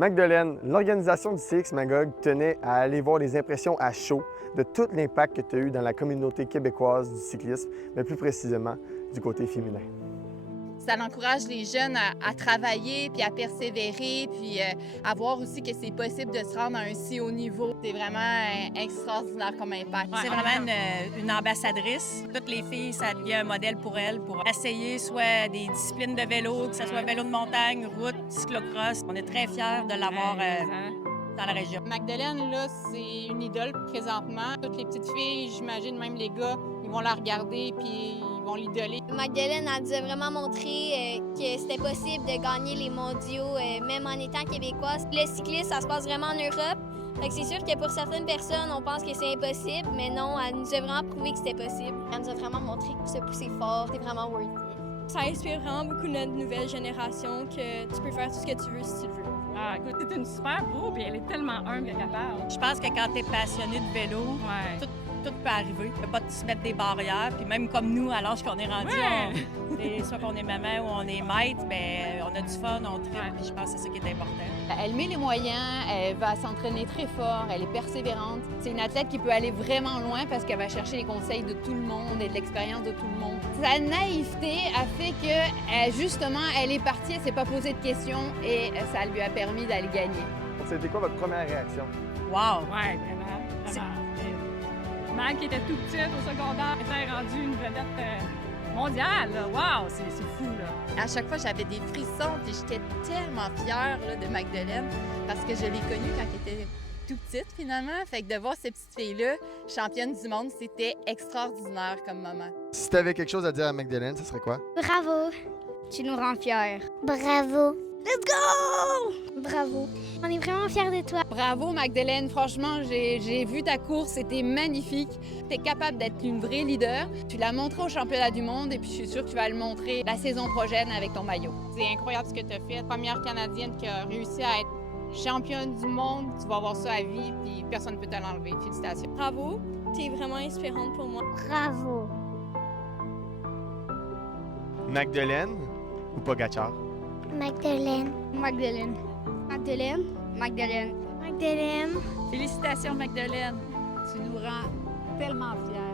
Magdeleine, l'organisation du CX Magog tenait à aller voir les impressions à chaud de tout l'impact que tu as eu dans la communauté québécoise du cyclisme, mais plus précisément du côté féminin. Ça encourage les jeunes à travailler, puis à persévérer, puis à voir aussi que c'est possible de se rendre à un si haut niveau. C'est vraiment extraordinaire comme impact. C'est vraiment une ambassadrice. Toutes les filles, ça devient un modèle pour elles, pour essayer soit des disciplines de vélo, que ce soit vélo de montagne, route, cyclocross. On est très fiers de l'avoir dans la région. Magdeleine, là, c'est une idole présentement. Toutes les petites filles, j'imagine même les gars, ils vont la regarder puis ils vont l'idoler. Magdeleine, elle nous a vraiment montré que c'était possible de gagner les mondiaux, même en étant québécoise. Le cyclisme, ça se passe vraiment en Europe. Fait que c'est sûr que pour certaines personnes, on pense que c'est impossible, mais non, elle nous a vraiment prouvé que c'était possible. Elle nous a vraiment montré que se pousser fort, c'est vraiment worth it. Ça inspire vraiment beaucoup notre nouvelle génération que tu peux faire tout ce que tu veux si tu le veux. Ah, écoute, c'est une super pro, puis elle est tellement humble et capable. Je pense que quand tu es passionné de vélo, tout peut arriver. Tu peux pas se mettre des barrières. Puis même comme nous, à l'âge qu'on est rendu, soit qu'on est maman ou on est maître, bien, on a du fun, on tripe. Puis je pense que c'est ça qui est important. Elle met les moyens, elle va s'entraîner très fort, elle est persévérante. C'est une athlète qui peut aller vraiment loin parce qu'elle va chercher les conseils de tout le monde et de l'expérience de tout le monde. Sa naïveté a fait que, justement, elle est partie, elle s'est pas posé de questions et ça lui a permis d'aller gagner. C'était quoi votre première réaction? Wow! Ouais, vraiment. Mag qui était tout petite au secondaire était rendue une vedette mondiale. Wow, c'est fou, là. À chaque fois, j'avais des frissons puis j'étais tellement fière là, de Magdeleine parce que je l'ai connue quand elle était tout petite, finalement. Fait que de voir ces petites filles-là, championnes du monde, c'était extraordinaire comme moment. Si tu avais quelque chose à dire à Magdeleine, ce serait quoi? Bravo! Tu nous rends fiers. Bravo! Let's go! Bravo! On est vraiment fiers de toi. Bravo, Magdeleine. Franchement, j'ai vu ta course, c'était magnifique. Tu es capable d'être une vraie leader. Tu l'as montré au championnat du monde et puis je suis sûre que tu vas le montrer la saison prochaine avec ton maillot. C'est incroyable ce que tu as fait. Première Canadienne qui a réussi à être championne du monde. Tu vas avoir ça à vie puis personne ne peut te l'enlever. Félicitations. Bravo, tu es vraiment inspirante pour moi. Bravo! Magdeleine ou Pogacar? Magdeleine. Magdeleine. Magdeleine. Magdeleine. Magdeleine. Félicitations, Magdeleine. Tu nous rends tellement fiers.